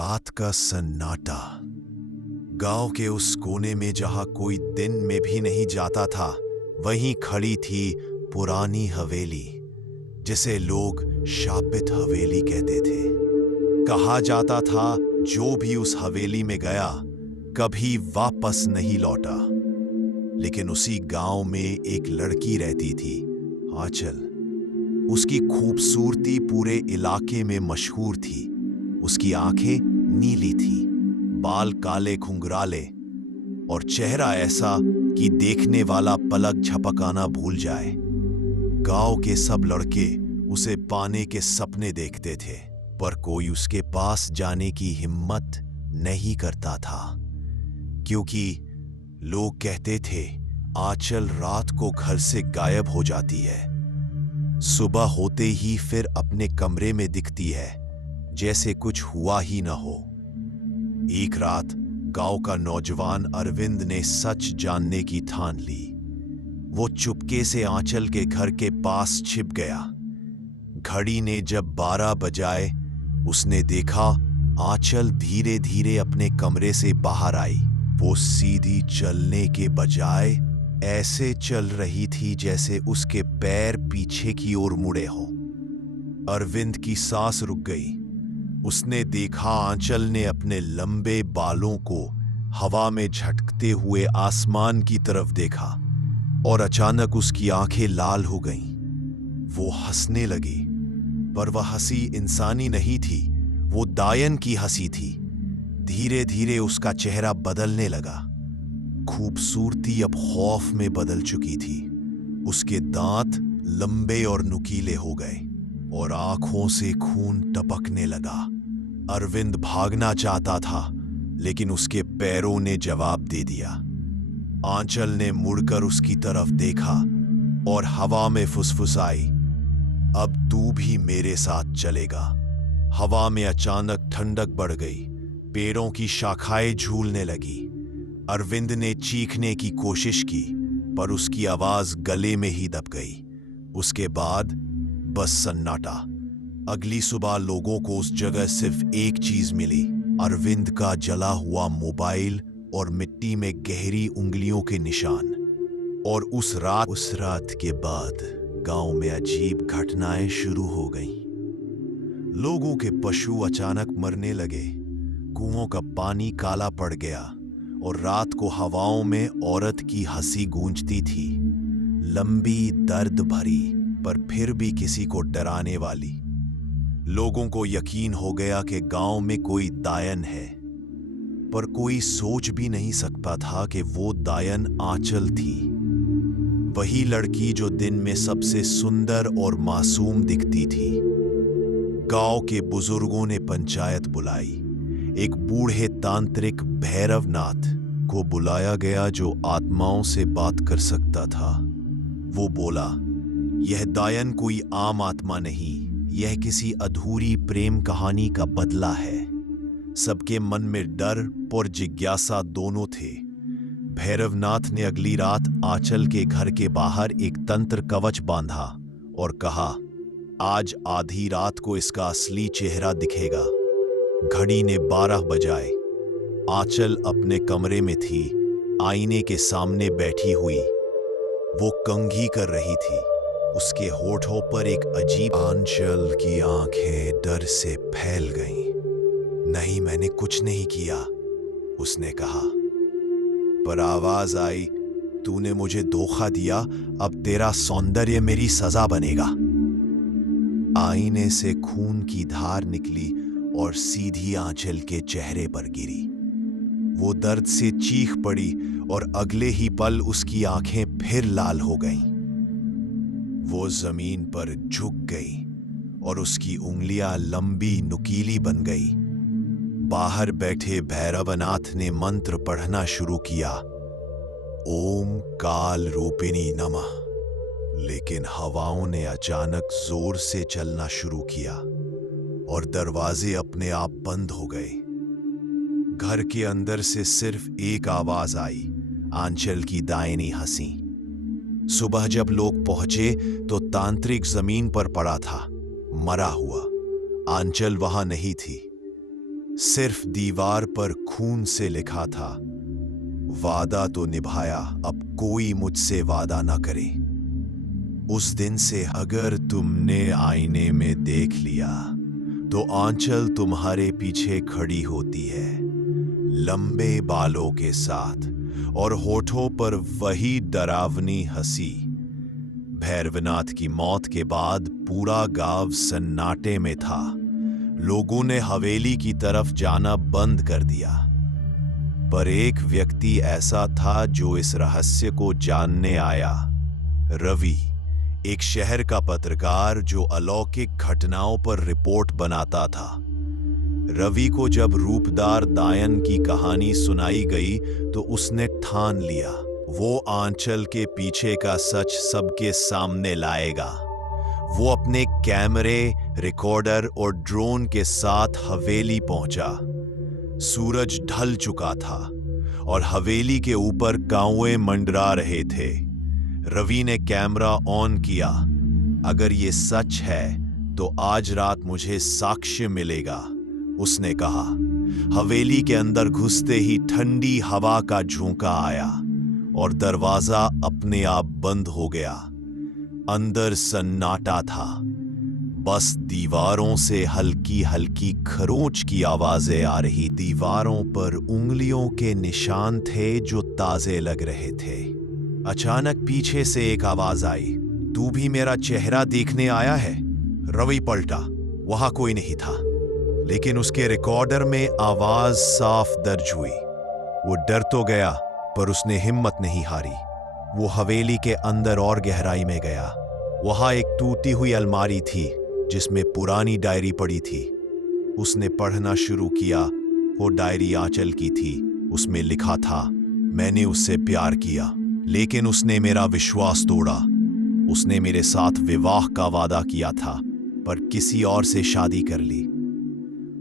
रात का सन्नाटा। गांव के उस कोने में जहां कोई दिन में भी नहीं जाता था, वहीं खड़ी थी पुरानी हवेली, जिसे लोग शापित हवेली कहते थे। कहा जाता था जो भी उस हवेली में गया कभी वापस नहीं लौटा। लेकिन उसी गांव में एक लड़की रहती थी, आंचल। उसकी खूबसूरती पूरे इलाके में मशहूर थी। उसकी आंखें नीली थी, बाल काले घुंघराले और चेहरा ऐसा कि देखने वाला पलक झपकाना भूल जाए। गांव के सब लड़के उसे पाने के सपने देखते थे, पर कोई उसके पास जाने की हिम्मत नहीं करता था, क्योंकि लोग कहते थे आंचल रात को घर से गायब हो जाती है। सुबह होते ही फिर अपने कमरे में दिखती है, जैसे कुछ हुआ ही न हो। एक रात गांव का नौजवान अरविंद ने सच जानने की ठान ली। वो चुपके से आंचल के घर के पास छिप गया। घड़ी ने जब 12 बजाए, उसने देखा आंचल धीरे धीरे अपने कमरे से बाहर आई। वो सीधी चलने के बजाय ऐसे चल रही थी जैसे उसके पैर पीछे की ओर मुड़े हों। अरविंद की सांस रुक गई। उसने देखा आंचल ने अपने लंबे बालों को हवा में झटकते हुए आसमान की तरफ देखा, और अचानक उसकी आंखें लाल हो गईं। वो हंसने लगी, पर वह हंसी इंसानी नहीं थी, वो दायन की हंसी थी। धीरे धीरे उसका चेहरा बदलने लगा। खूबसूरती अब खौफ में बदल चुकी थी। उसके दांत लंबे और नुकीले हो गए और आंखों से खून टपकने लगा। अरविंद भागना चाहता था, लेकिन उसके पैरों ने जवाब दे दिया। आंचल ने मुड़कर उसकी तरफ देखा और हवा में फुसफुसाई, अब तू भी मेरे साथ चलेगा। हवा में अचानक ठंडक बढ़ गई, पेड़ों की शाखाएं झूलने लगी। अरविंद ने चीखने की कोशिश की, पर उसकी आवाज गले में ही दब गई। उसके बाद बस सन्नाटा। अगली सुबह लोगों को उस जगह सिर्फ एक चीज मिली, अरविंद का जला हुआ मोबाइल और मिट्टी में गहरी उंगलियों के निशान। और उस रात के बाद गांव में अजीब घटनाएं शुरू हो गईं। लोगों के पशु अचानक मरने लगे, कुओं का पानी काला पड़ गया, और रात को हवाओं में औरत की हंसी गूंजती थी, लंबी, दर्द भरी, पर फिर भी किसी को डराने वाली। लोगों को यकीन हो गया कि गांव में कोई दायन है, पर कोई सोच भी नहीं सकता था कि वो दायन आंचल थी। वही लड़की जो दिन में सबसे सुंदर और मासूम दिखती थी। गांव के बुजुर्गों ने पंचायत बुलाई। एक बूढ़े तांत्रिक भैरवनाथ को बुलाया गया, जो आत्माओं से बात कर सकता था। वो बोला, यह दायन कोई आम आत्मा नहीं, यह किसी अधूरी प्रेम कहानी का बदला है। सबके मन में डर और जिज्ञासा दोनों थे। भैरवनाथ ने अगली रात आंचल के घर के बाहर एक तंत्र कवच बांधा और कहा, आज आधी रात को इसका असली चेहरा दिखेगा। घड़ी ने 12 बजाए। आंचल अपने कमरे में थी, आईने के सामने बैठी हुई। वो कंघी कर रही थी। उसके होठों पर एक अजीब। आंचल की आंखें डर से फैल गईं। नहीं, मैंने कुछ नहीं किया, उसने कहा। पर आवाज आई, तूने मुझे धोखा दिया, अब तेरा सौंदर्य मेरी सजा बनेगा। आईने से खून की धार निकली और सीधी आंचल के चेहरे पर गिरी। वो दर्द से चीख पड़ी और अगले ही पल उसकी आंखें फिर लाल हो गईं। वो जमीन पर झुक गई और उसकी उंगलियां लंबी नुकीली बन गई। बाहर बैठे भैरवनाथ ने मंत्र पढ़ना शुरू किया, ओम काल रूपिणी नमः। लेकिन हवाओं ने अचानक जोर से चलना शुरू किया और दरवाजे अपने आप बंद हो गए। घर के अंदर से सिर्फ एक आवाज आई, आंचल की दायनी हंसी। सुबह जब लोग पहुंचे तो तांत्रिक जमीन पर पड़ा था, मरा हुआ। आंचल वहां नहीं थी। सिर्फ दीवार पर खून से लिखा था, वादा तो निभाया, अब कोई मुझसे वादा ना करे। उस दिन से अगर तुमने आईने में देख लिया तो आंचल तुम्हारे पीछे खड़ी होती है, लंबे बालों के साथ, और होठों पर वही डरावनी हंसी। भैरवनाथ की मौत के बाद पूरा गांव सन्नाटे में था। लोगों ने हवेली की तरफ जाना बंद कर दिया, पर एक व्यक्ति ऐसा था जो इस रहस्य को जानने आया। रवि, एक शहर का पत्रकार जो अलौकिक घटनाओं पर रिपोर्ट बनाता था। रवि को जब रूपदार दायन की कहानी सुनाई गई तो उसने ठान लिया, वो आंचल के पीछे का सच सबके सामने लाएगा। वो अपने कैमरे, रिकॉर्डर और ड्रोन के साथ हवेली पहुंचा। सूरज ढल चुका था और हवेली के ऊपर काउए मंडरा रहे थे। रवि ने कैमरा ऑन किया। अगर ये सच है तो आज रात मुझे साक्ष्य मिलेगा, उसने कहा। हवेली के अंदर घुसते ही ठंडी हवा का झोंका आया और दरवाजा अपने आप बंद हो गया। अंदर सन्नाटा था, बस दीवारों से हल्की हल्की खरोंच की आवाजें आ रही। दीवारों पर उंगलियों के निशान थे जो ताजे लग रहे थे। अचानक पीछे से एक आवाज आई, तू भी मेरा चेहरा देखने आया है? रवि पलटा, वहां कोई नहीं था, लेकिन उसके रिकॉर्डर में आवाज साफ दर्ज हुई। वो डर तो गया, पर उसने हिम्मत नहीं हारी। वो हवेली के अंदर और गहराई में गया। वहां एक टूटी हुई अलमारी थी जिसमें पुरानी डायरी पड़ी थी। उसने पढ़ना शुरू किया। वो डायरी आंचल की थी। उसमें लिखा था, मैंने उससे प्यार किया, लेकिन उसने मेरा विश्वास तोड़ा। उसने मेरे साथ विवाह का वादा किया था, पर किसी और से शादी कर ली।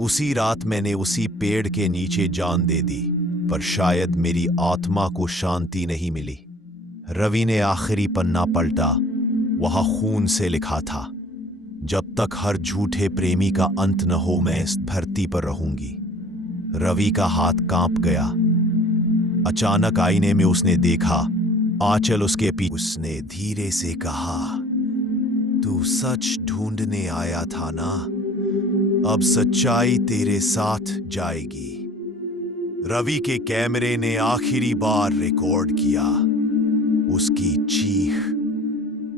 उसी रात मैंने उसी पेड़ के नीचे जान दे दी, पर शायद मेरी आत्मा को शांति नहीं मिली। रवि ने आखिरी पन्ना पलटा। वहां खून से लिखा था, जब तक हर झूठे प्रेमी का अंत न हो, मैं इस धरती पर रहूंगी। रवि का हाथ कांप गया। अचानक आईने में उसने देखा, आंचल उसके पीछे। उसने धीरे से कहा, तू सच ढूंढने आया था ना? अब सच्चाई तेरे साथ जाएगी। रवि के कैमरे ने आखिरी बार रिकॉर्ड किया उसकी चीख।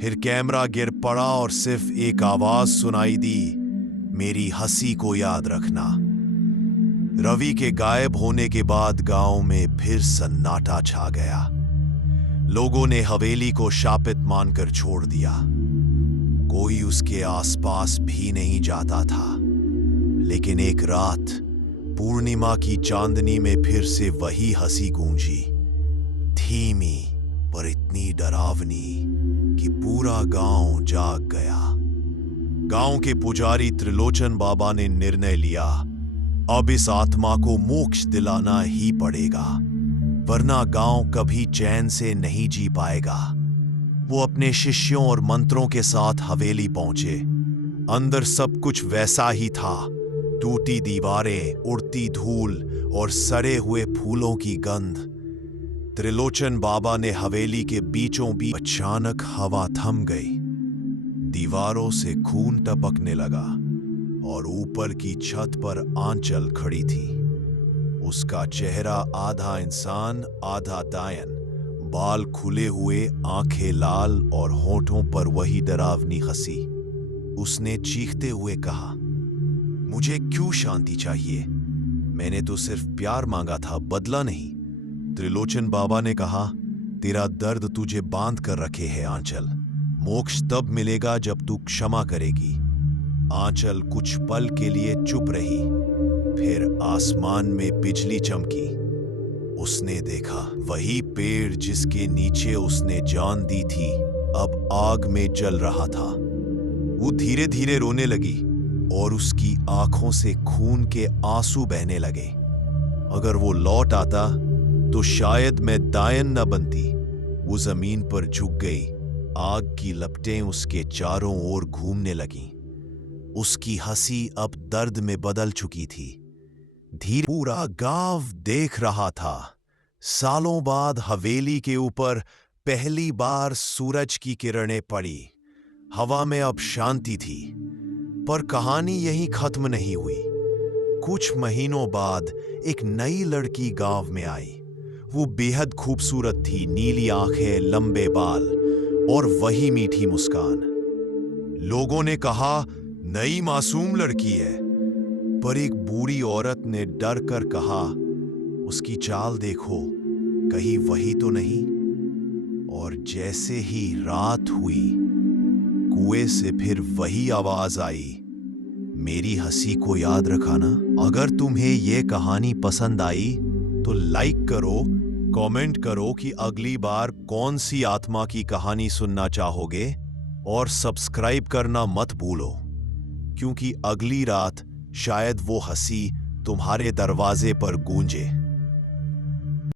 फिर कैमरा गिर पड़ा और सिर्फ एक आवाज सुनाई दी, मेरी हंसी को याद रखना। रवि के गायब होने के बाद गांव में फिर सन्नाटा छा गया। लोगों ने हवेली को शापित मानकर छोड़ दिया। कोई उसके आसपास भी नहीं जाता था। लेकिन एक रात पूर्णिमा की चांदनी में फिर से वही हंसी गूंजी, धीमी पर इतनी डरावनी कि पूरा गांव जाग गया। गांव के पुजारी त्रिलोचन बाबा ने निर्णय लिया, अब इस आत्मा को मोक्ष दिलाना ही पड़ेगा, वरना गांव कभी चैन से नहीं जी पाएगा। वो अपने शिष्यों और मंत्रों के साथ हवेली पहुंचे। अंदर सब कुछ वैसा ही था, टूटी दीवारें, उड़ती धूल और सड़े हुए फूलों की गंध। त्रिलोचन बाबा ने हवेली के बीचों बीच। अचानक हवा थम गई। दीवारों से खून टपकने लगा और ऊपर की छत पर आंचल खड़ी थी। उसका चेहरा आधा इंसान आधा दायन, बाल खुले हुए, आंखें लाल और होठों पर वही डरावनी हंसी। उसने चीखते हुए कहा, मुझे क्यों शांति चाहिए? मैंने तो सिर्फ प्यार मांगा था, बदला नहीं। त्रिलोचन बाबा ने कहा, तेरा दर्द तुझे बांध कर रखे है आंचल। मोक्ष तब मिलेगा जब तू क्षमा करेगी। आंचल कुछ पल के लिए चुप रही, फिर आसमान में बिजली चमकी। उसने देखा वही पेड़ जिसके नीचे उसने जान दी थी, अब आग में जल रहा था। वो धीरे धीरे रोने लगी और उसकी आंखों से खून के आंसू बहने लगे। अगर वो लौट आता तो शायद मैं दायन न बनती। वो जमीन पर झुक गई। आग की लपटें उसके चारों ओर घूमने लगीं। उसकी हंसी अब दर्द में बदल चुकी थी। धीरे पूरा गांव देख रहा था। सालों बाद हवेली के ऊपर पहली बार सूरज की किरणें पड़ी। हवा में अब शांति थी। पर कहानी यहीं खत्म नहीं हुई। कुछ महीनों बाद एक नई लड़की गांव में आई। वो बेहद खूबसूरत थी, नीली आंखें, लंबे बाल और वही मीठी मुस्कान। लोगों ने कहा नई मासूम लड़की है, पर एक बूढ़ी औरत ने डर कर कहा उसकी चाल देखो, कहीं वही तो नहीं। और जैसे ही रात हुई, कुएं से फिर वही आवाज आई, मेरी हंसी को याद रखना। अगर तुम्हें यह कहानी पसंद आई तो लाइक करो, कमेंट करो कि अगली बार कौन सी आत्मा की कहानी सुनना चाहोगे, और सब्सक्राइब करना मत भूलो, क्योंकि अगली रात शायद वो हंसी तुम्हारे दरवाजे पर गूंजे।